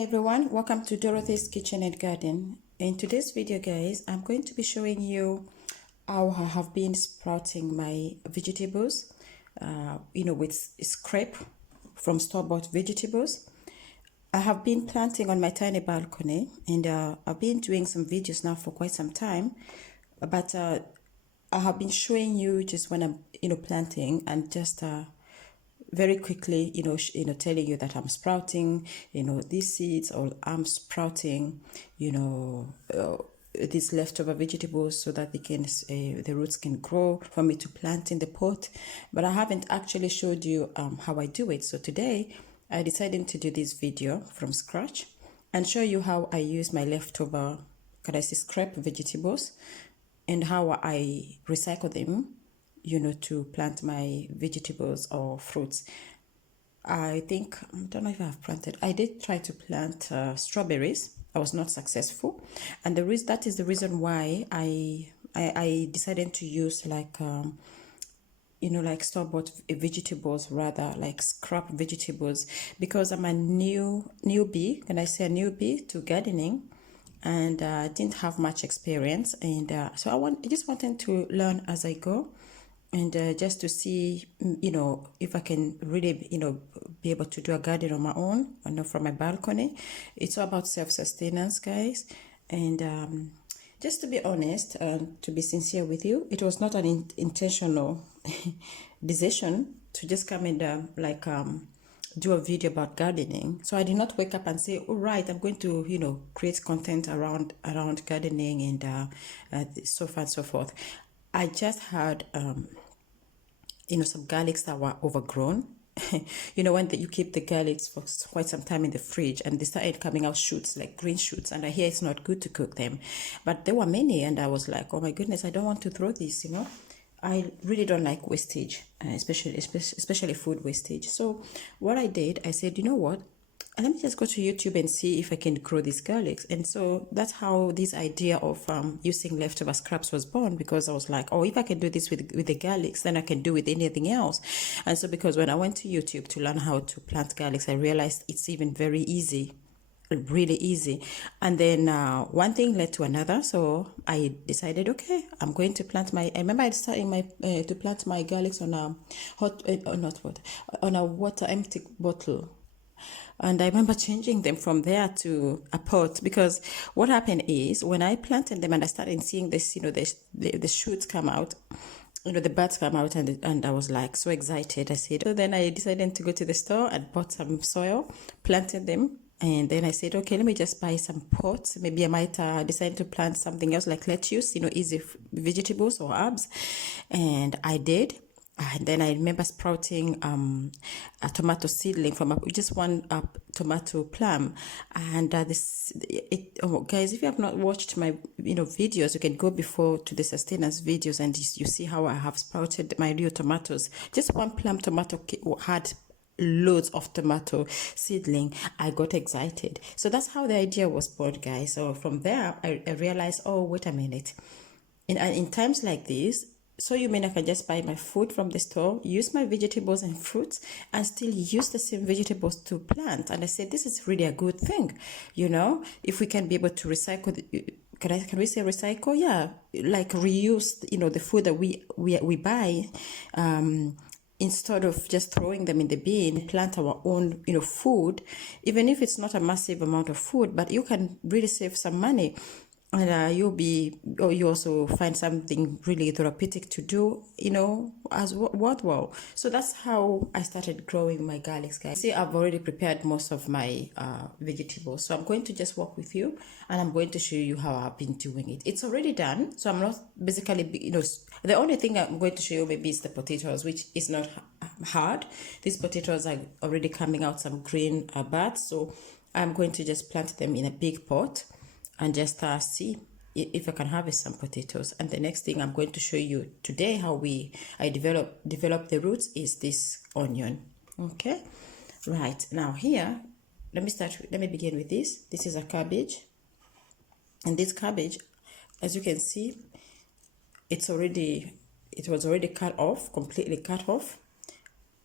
Hi everyone, welcome to Dorothy's Kitchen and Garden. In today's video guys, I'm going to be showing you how I have been sprouting my vegetables, with scrape from store-bought vegetables. I have been planting on my tiny balcony and I've been doing some videos now for quite some time, but I have been showing you just when I'm, planting and just very quickly, telling you that I'm sprouting, these seeds, or I'm sprouting, these leftover vegetables so that the roots can grow for me to plant in the pot. But I haven't actually showed you how I do it. So today I decided to do this video from scratch and show you how I use my leftover, scrap vegetables and how I recycle them to plant my vegetables or fruits. I don't know if I've planted. I did try to plant strawberries. I was not successful, and that is the reason why I decided to use like store-bought vegetables, rather like scrap vegetables, because I'm a newbie. Can I say a newbie to gardening? And didn't have much experience, and so I just wanted to learn as I go, and just to see, if I can really, be able to do a garden on my own, from my balcony. It's all about self-sustenance, guys. And just to be honest, to be sincere with you, it was not an intentional decision to just come and do a video about gardening. So I did not wake up and say, all right, I'm going to, create content around gardening and so far and so forth. I just had, some garlics that were overgrown. When you keep the garlics for quite some time in the fridge and they started coming out shoots, like green shoots, and I hear it's not good to cook them. But there were many, and I was like, oh my goodness, I don't want to throw these, I really don't like wastage, especially food wastage. So what I did, I said, you know what? Let me just go to YouTube and see if I can grow these garlics. And so that's how this idea of using leftover scraps was born, because I was like, oh, if I can do this with the garlics, then I can do with anything else. And so because when I went to YouTube to learn how to plant garlics, I realized it's even very easy, really easy. And then one thing led to another, so I decided, okay, I'm going to plant I remember I started to plant my garlics on a on a water empty bottle. And I remember changing them from there to a pot, because what happened is when I planted them and I started seeing this, the shoots come out, the buds come out, and I was like so excited. I said, so then I decided to go to the store and bought some soil, planted them. And then I said, okay, let me just buy some pots. Maybe I might decide to plant something else like lettuce, easy vegetables or herbs. And I did. And then I remember sprouting a tomato seedling from just one tomato plum. And guys, if you have not watched my videos, you can go before to the sustenance videos and you see how I have sprouted my real tomatoes. Just one plum tomato had loads of tomato seedling. I got excited. So that's how the idea was born, guys. So from there, I realized, oh, wait a minute. In times like this, so you mean I can just buy my food from the store, use my vegetables and fruits, and still use the same vegetables to plant? And I said, this is really a good thing, if we can be able to recycle. Can we say recycle? Yeah, like reuse, the food that we buy. Instead of just throwing them in the bin, plant our own, food, even if it's not a massive amount of food, but you can really save some money. And you also find something really therapeutic to do, as worthwhile. So that's how I started growing my garlics, guys. See, I've already prepared most of my vegetables, so I'm going to just walk with you and I'm going to show you how I've been doing it. It's already done, so I'm not basically, the only thing I'm going to show you maybe is the potatoes, which is not hard. These potatoes are already coming out some green buds, so I'm going to just plant them in a big pot and just see if I can harvest some potatoes. And the next thing I'm going to show you today how I develop the roots is this onion. Okay, right, now here, let me begin with this. This is a cabbage, and this cabbage, as you can see, it was already cut off, completely cut off.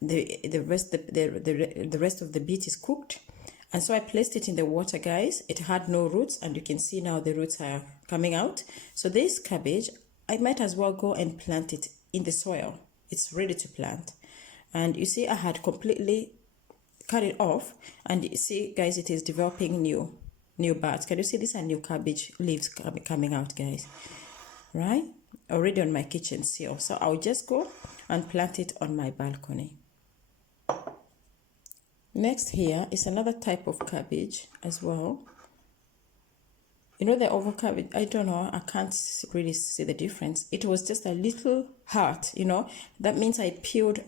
The rest of the beet is cooked, And so I placed it in the water, guys. It had no roots, and you can see now the roots are coming out. So this cabbage, I might as well go and plant it in the soil. It's ready to plant. And you see, I had completely cut it off, and you see, guys, it is developing new buds. Can you see? These are new cabbage leaves coming out, guys, right? Already on my kitchen sill. So I'll just go and plant it on my balcony. Next here is another type of cabbage as well. You know, the oval cabbage, I don't know, I can't really see the difference. It was just a little heart, you know. That means I peeled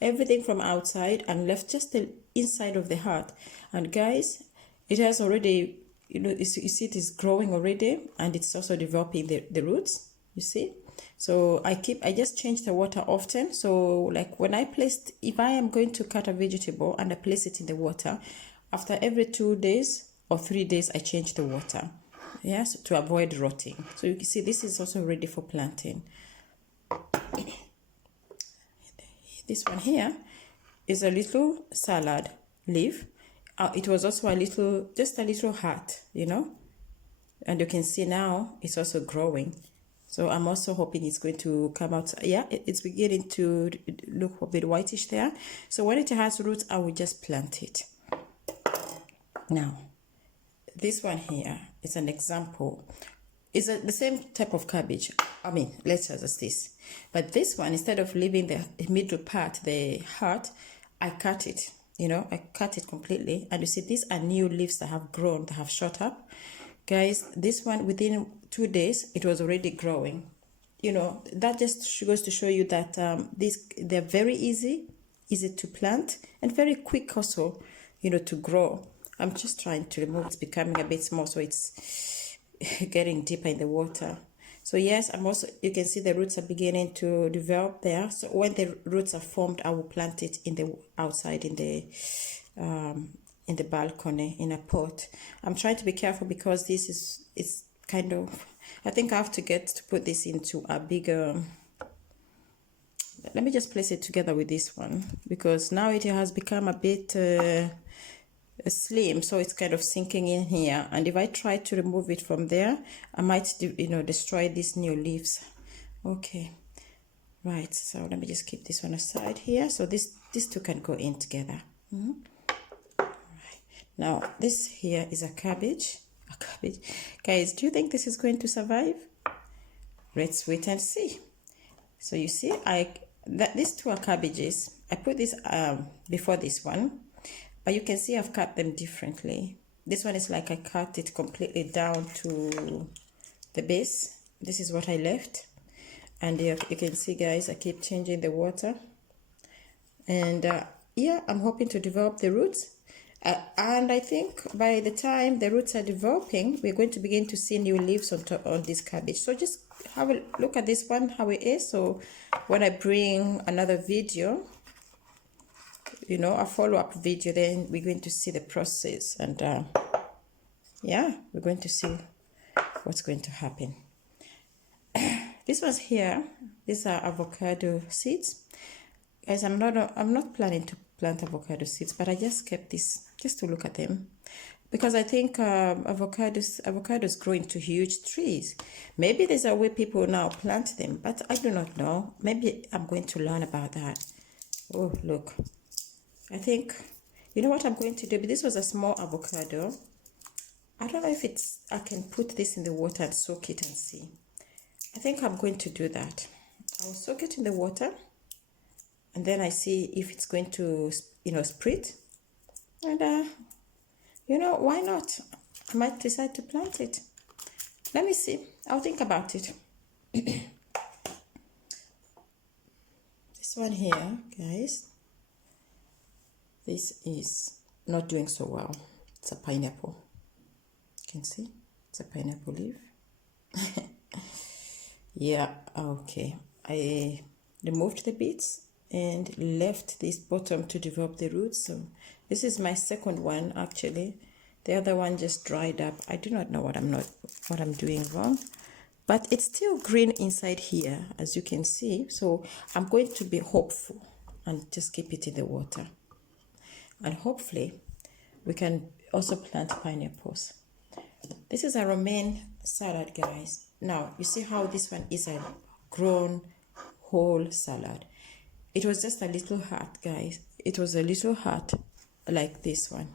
everything from outside and left just the inside of the heart. And guys, it has already, you know, you see it is growing already, and it's also developing the roots, you see. So I just change the water often. So like when if I am going to cut a vegetable and I place it in the water, after every 2 days or 3 days, I change the water. Yes, to avoid rotting. So you can see this is also ready for planting. This one here is a little salad leaf. It was also just a little heart, you know. And you can see now it's also growing. So I'm also hoping it's going to come out. Yeah, it's beginning to look a bit whitish there. So when it has roots, I will just plant it. Now, this one here is an example. It's the same type of cabbage. I mean, let's as this. But this one, instead of leaving the middle part, the heart, I cut it. You know, I cut it completely. And you see, these are new leaves that have grown, that have shot up. Guys, this one, within 2 days, it was already growing. You know, that just goes to show you that they're very easy to plant, and very quick also, you know, to grow. I'm just trying to remove, it's becoming a bit small, so it's getting deeper in the water. So yes, you can see the roots are beginning to develop there. So when the roots are formed, I will plant it outside in the balcony in a pot. I'm trying to be careful because it's kind of, I think I have to put this into a bigger, let me just place it together with this one, because now it has become a bit slim, so it's kind of sinking in here, and if I try to remove it from there, I might destroy these new leaves. Okay, right, so let me just keep this one aside here, so these two can go in together. Now, this here is a cabbage. Guys, do you think this is going to survive? Let's wait and see. So you see, these two are cabbages. I put this before this one, but you can see I've cut them differently. This one is like I cut it completely down to the base. This is what I left. And you can see, guys, I keep changing the water. And yeah, I'm hoping to develop the roots. And I think by the time the roots are developing, we're going to begin to see new leaves on this cabbage. So just have a look at this one, how it is. So when I bring another video, you know, a follow-up video, then we're going to see the process. And yeah, we're going to see what's going to happen. This one's here. These are avocado seeds. Guys, I'm not planning to plant avocado seeds, but I just kept this just to look at them, because I think avocados grow into huge trees. Maybe there's a way people now plant them, but I do not know. Maybe I'm going to learn about that. Oh, look. I think, you know what I'm going to do? But this was a small avocado. I don't know if I can put this in the water and soak it and see. I think I'm going to do that. I'll soak it in the water, and then I see if it's going to, you know, sprit. And, you know, why not? I might decide to plant it. Let me see. I'll think about it. This one here, guys. This is not doing so well. It's a pineapple. You can see? It's a pineapple leaf. Yeah, okay. I removed the bits and left this bottom to develop the roots. So this is my second one, actually. The other one just dried up. I do not know what I'm doing wrong, but it's still green inside here, as you can see. So I'm going to be hopeful and just keep it in the water, and hopefully we can also plant pineapples. This is a romaine salad, guys. Now, you see how this one is a grown whole salad. It was just a little heart, guys. It was a little heart like this one.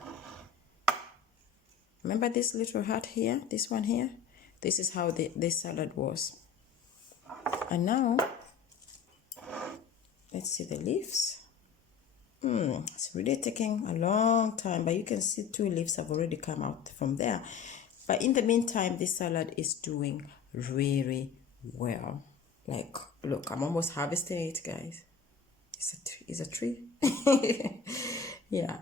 Remember this little heart here? This one here? This is how the salad was. And now, let's see the leaves. It's really taking a long time, but you can see 2 leaves have already come out from there. But in the meantime, this salad is doing really well. Like, look, I'm almost harvesting it, guys. It's a tree. Yeah,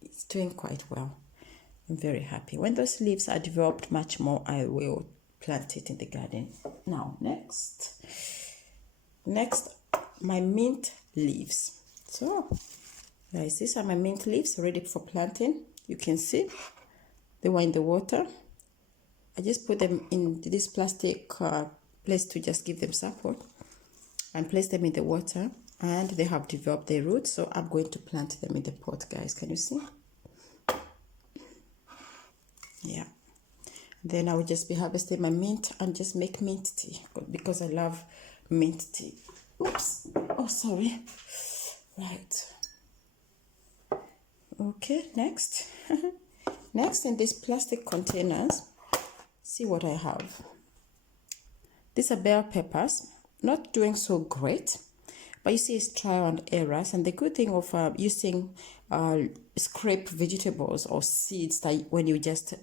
it's doing quite well. I'm very happy. When those leaves are developed much more, I will plant it in the garden. Now, next, my mint leaves. So, guys, these are my mint leaves ready for planting. You can see they were in the water. I just put them in this plastic place to just give them support and place them in the water, and they have developed their roots. So I'm going to plant them in the pot, guys. Can you see? Yeah. Then I will just be harvesting my mint and just make mint tea because I love mint tea. Oops. Oh, sorry. Right. Okay, next. Next, in these plastic containers, see what I have. These are bell peppers. Not doing so great, but you see it's trial and errors. And the good thing of using scraped vegetables or seeds that when you just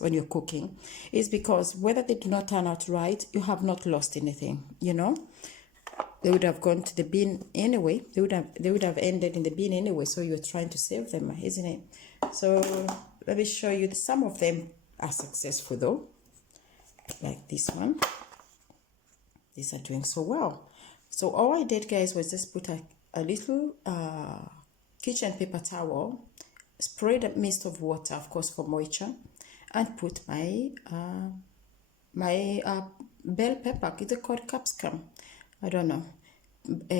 when you're cooking is because whether they do not turn out right, you have not lost anything. You know, they would have gone to the bin anyway. They would have ended in the bin anyway. So you're trying to save them, isn't it? So let me show you. Some of them are successful though, like this one. These are doing so well. So all I did, guys, was just put a little kitchen paper towel, spray the mist of water, of course, for moisture, and put my bell pepper. Is it called capsicum? I don't know.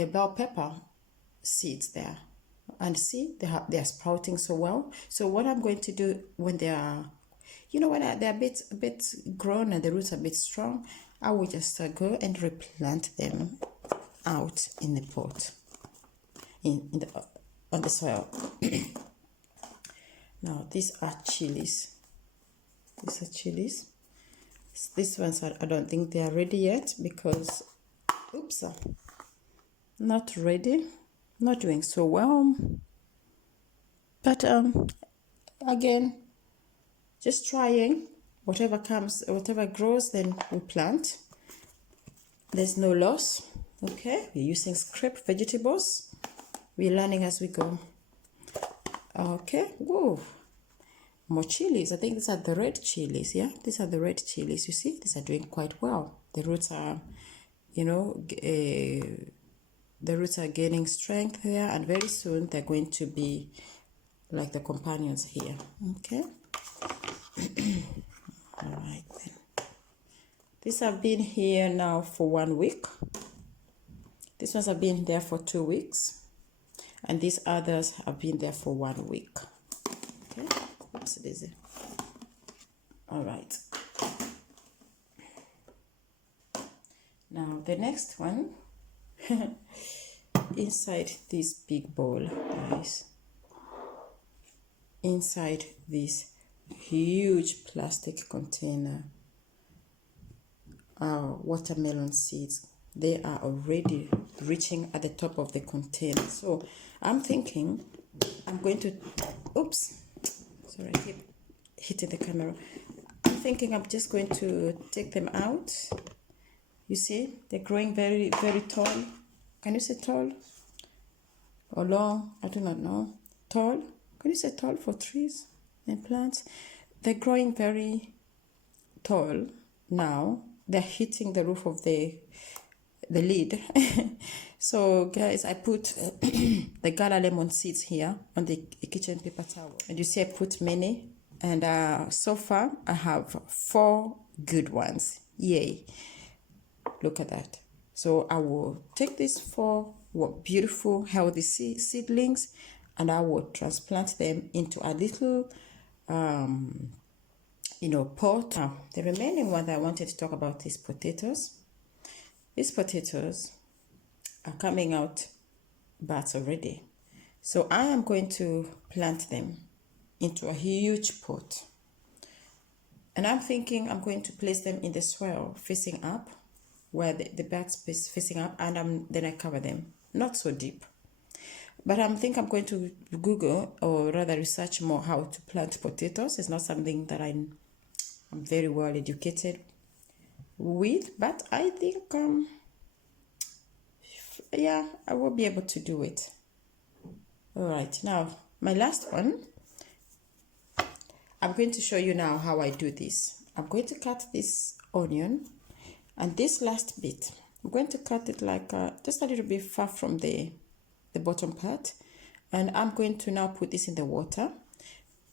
Bell pepper seeds there, and see they are sprouting so well. So what I'm going to do when they are, when they're a bit grown and the roots are a bit strong, I will just go and replant them out in the pot, on the soil. Now these are chilies. These are chilies. These ones I don't think they are ready yet because, oops, not ready, not doing so well. But again, just trying. Whatever comes, whatever grows, then we plant. There's no loss. Okay, we're using scraped vegetables. We're learning as we go. Okay, whoa, more chilies. I think these are the red chilies. Yeah, these are the red chilies. You see, these are doing quite well. The roots are, the roots are gaining strength here, and very soon they're going to be like the companions here. Okay. All right then. These have been here now for 1 week. These ones have been there for 2 weeks. And these others have been there for 1 week. Okay. Oops, daisy. All right. Now the next one, inside this big bowl, guys. Inside this huge plastic container, watermelon seeds. They are already reaching at the top of the container. So I'm thinking I'm going to, oops, sorry, I keep hitting the camera. I'm thinking I'm just going to take them out. You see, they're growing very, very tall. Can you say tall or long? I do not know. Tall? Can you say tall for trees and plants? They're growing very tall now. They're hitting the roof of the lid. So guys, I put the gala lemon seeds here on the kitchen paper towel, and you see I put many, and so far I have 4 good ones. Yay, look at that. So I will take these 4 beautiful healthy seedlings, and I will transplant them into a little pot. Now, the remaining one that I wanted to talk about is potatoes. These potatoes are coming out buds already. So I am going to plant them into a huge pot. And I'm thinking I'm going to place them in the soil facing up, where the buds is facing up, and then I cover them. Not so deep. But I'm I'm going to Google, or rather research more, how to plant potatoes. It's not something that I'm very well educated with, but I think yeah, I will be able to do it. All right, now my last one, I'm going to show you now how I do this. I'm going to cut this onion, and this last bit, I'm going to cut it like just a little bit far from the bottom part, and I'm going to now put this in the water,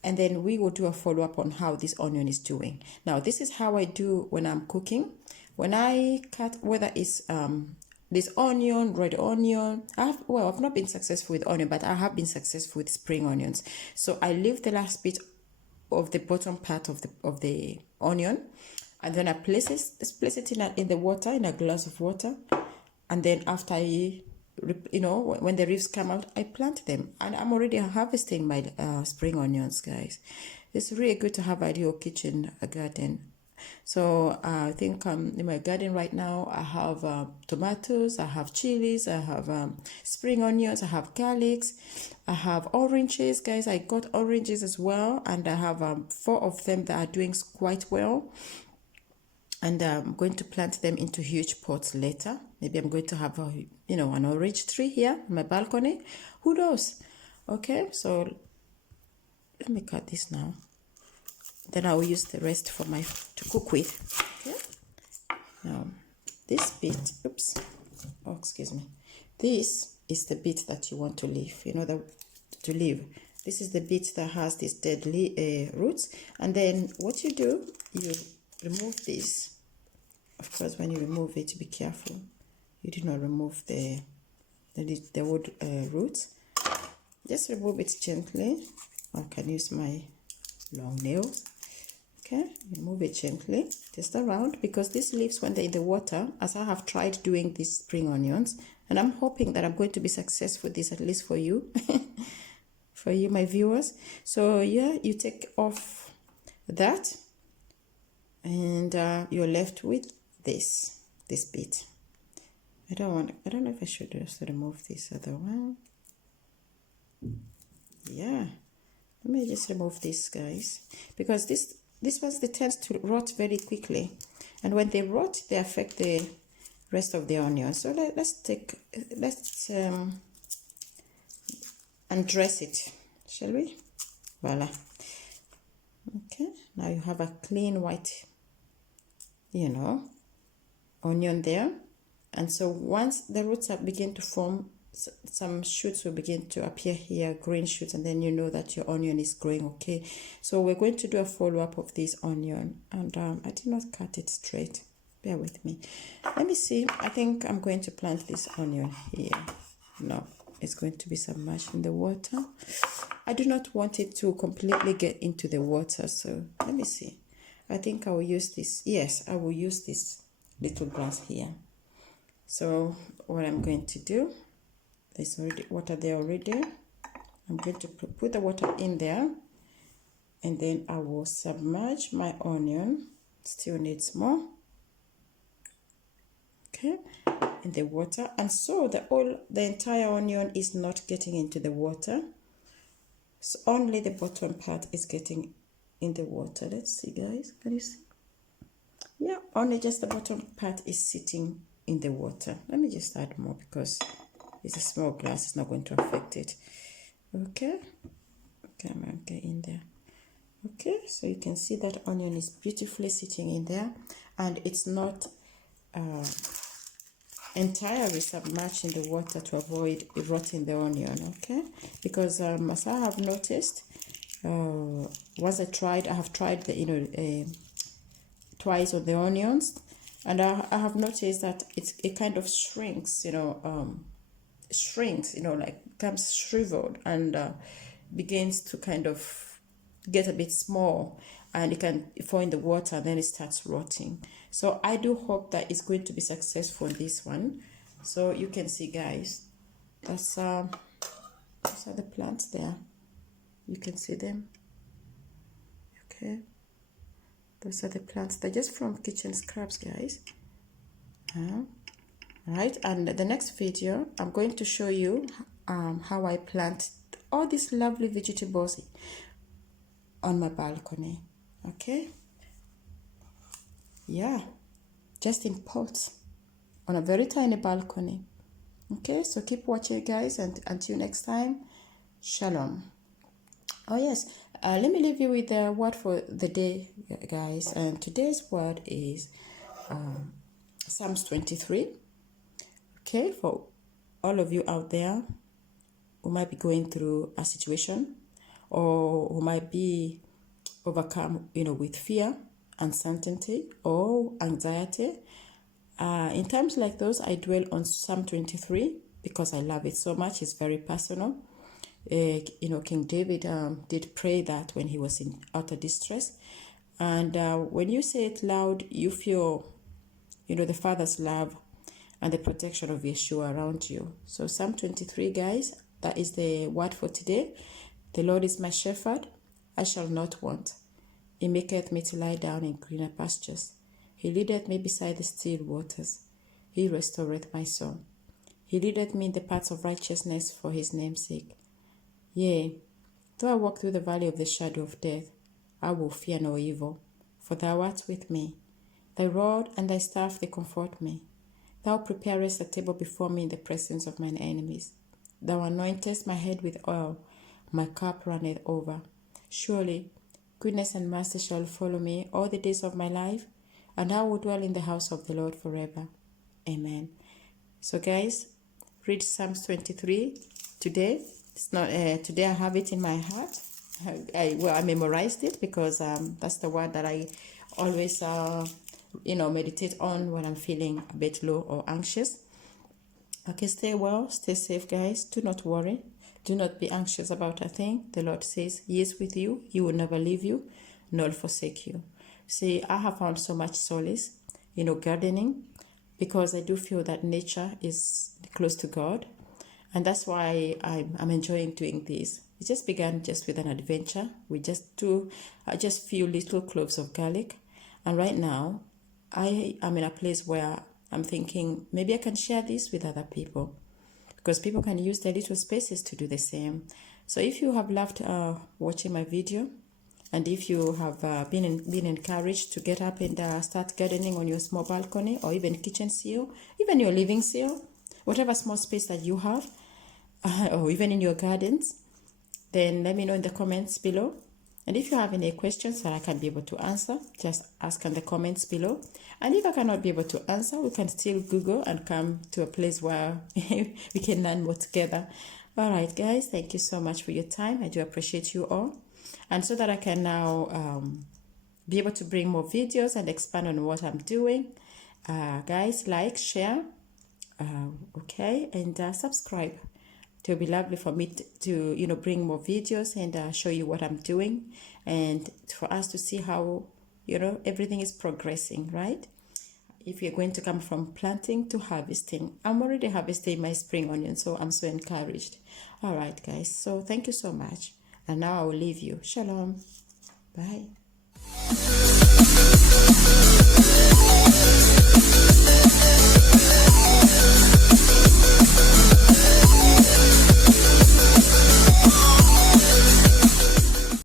and then we will do a follow-up on how this onion is doing. Now, this is how I do when I'm cooking. When I cut, whether it's this onion, red onion, I've not been successful with onion, but I have been successful with spring onions. So I leave the last bit of the bottom part of the onion, and then I place it in the water, in a glass of water, and then after when the leaves come out, I plant them, and I'm already harvesting my spring onions, guys. It's really good to have a little kitchen garden. So I think in my garden right now, I have tomatoes, I have chilies, I have spring onions, I have garlics, I have oranges, guys. I got oranges as well, and I have 4 of them that are doing quite well. And I'm going to plant them into huge pots later. Maybe I'm going to have an orange tree here on my balcony. Who knows? Okay, so let me cut this now. Then I will use the rest to cook with. Okay. Now, this bit, excuse me. This is the bit that you want to leave. To leave. This is the bit that has these dead roots. And then what you do, you remove this. Of course, when you remove it, be careful. You do not remove the wood roots. Just remove it gently. I can use my long nails. Okay, remove it gently, just around, because these leaves, when they're in the water, as I have tried doing these spring onions, and I'm hoping that I'm going to be successful with this, at least for you, for you, my viewers. So yeah, you take off that, and you're left with this bit. I don't know if I should just remove this other one. Yeah, let me just remove this, guys, because these ones, they tend to rot very quickly, and when they rot, they affect the rest of the onion. So let's undress it, shall we? Voila. Okay, now you have a clean white onion there. And so once the roots begin to form, some shoots will begin to appear here, green shoots, and then you know that your onion is growing okay. So we're going to do a follow-up of this onion, and I did not cut it straight. Bear with me. Let me see. I think I'm going to plant this onion here. No, it's going to be submerged in the water. I do not want it to completely get into the water, so let me see. I think I will use this. Yes, I will use this little glass here. So what I'm going to do, there's already water there already. I'm going to put the water in there, and then I will submerge my onion. Still needs more. Okay, in the water, and so the entire onion is not getting into the water. So only the bottom part is getting in the water. Let's see, guys. Can you see? Yeah, only just the bottom part is sitting in the water. Let me just add more, because it's a small glass, it's not going to affect it. Okay, I'm going to get in there. Okay, so you can see that onion is beautifully sitting in there, and it's not entirely submerged in the water to avoid rotting the onion. Okay, because as I have noticed, once I have tried the twice on the onions, and I have noticed that it kind of shrinks, like becomes shriveled, and begins to kind of get a bit small, and it can fall in the water and then it starts rotting. So I do hope that it's going to be successful, this one. So you can see, guys, those are the plants there. You can see them. Okay, those are the plants. They're just from kitchen scraps, guys. Right, and the next video I'm going to show you how I plant all these lovely vegetables on my balcony. Okay, yeah, just in pots on a very tiny balcony. Okay, so keep watching, guys, and until next time, shalom. Oh yes, let me leave you with the word for the day, guys, and today's word is Psalms 23. Okay, for all of you out there who might be going through a situation, or who might be overcome, with fear, uncertainty, or anxiety. In times like those, I dwell on Psalm 23 because I love it so much. It's very personal. King David did pray that when he was in utter distress. And when you say it loud, you feel, the Father's love and the protection of Yeshua around you. So Psalm 23, guys, that is the word for today. The Lord is my shepherd, I shall not want. He maketh me to lie down in greener pastures. He leadeth me beside the still waters. He restoreth my soul. He leadeth me in the paths of righteousness for his name's sake. Yea, though I walk through the valley of the shadow of death, I will fear no evil, for thou art with me. Thy rod and thy staff, they comfort me. Thou preparest a table before me in the presence of mine enemies. Thou anointest my head with oil, my cup runneth over. Surely goodness and mercy shall follow me all the days of my life, and I will dwell in the house of the Lord forever. Amen. So guys, read Psalms 23 today. It's not today I have it in my heart. I memorized it because that's the word that I always meditate on when I'm feeling a bit low or anxious. Okay, stay well, stay safe, guys. Do not worry. Do not be anxious about a thing. The Lord says he is with you. He will never leave you, nor forsake you. See, I have found so much solace, gardening, because I do feel that nature is close to God. And that's why I'm enjoying doing this. It just began just with an adventure. We just few little cloves of garlic. And right now, I am in a place where I'm thinking maybe I can share this with other people, because people can use their little spaces to do the same. So if you have loved watching my video, and if you have been encouraged to get up and start gardening on your small balcony, or even kitchen sill, even your living sill, whatever small space that you have, or even in your gardens, then let me know in the comments below. And if you have any questions that I can be able to answer, just ask in the comments below. And if I cannot be able to answer, we can still Google and come to a place where we can learn more together. All right, guys, thank you so much for your time. I do appreciate you all. And so that I can now be able to bring more videos and expand on what I'm doing, guys, like, share, okay, and subscribe. It will be lovely for me to bring more videos and show you what I'm doing, and for us to see how everything is progressing, right? If you're going to come from planting to harvesting, I'm already harvesting my spring onion, so I'm so encouraged. All right, guys, so thank you so much, and now I will leave you. Shalom. Bye.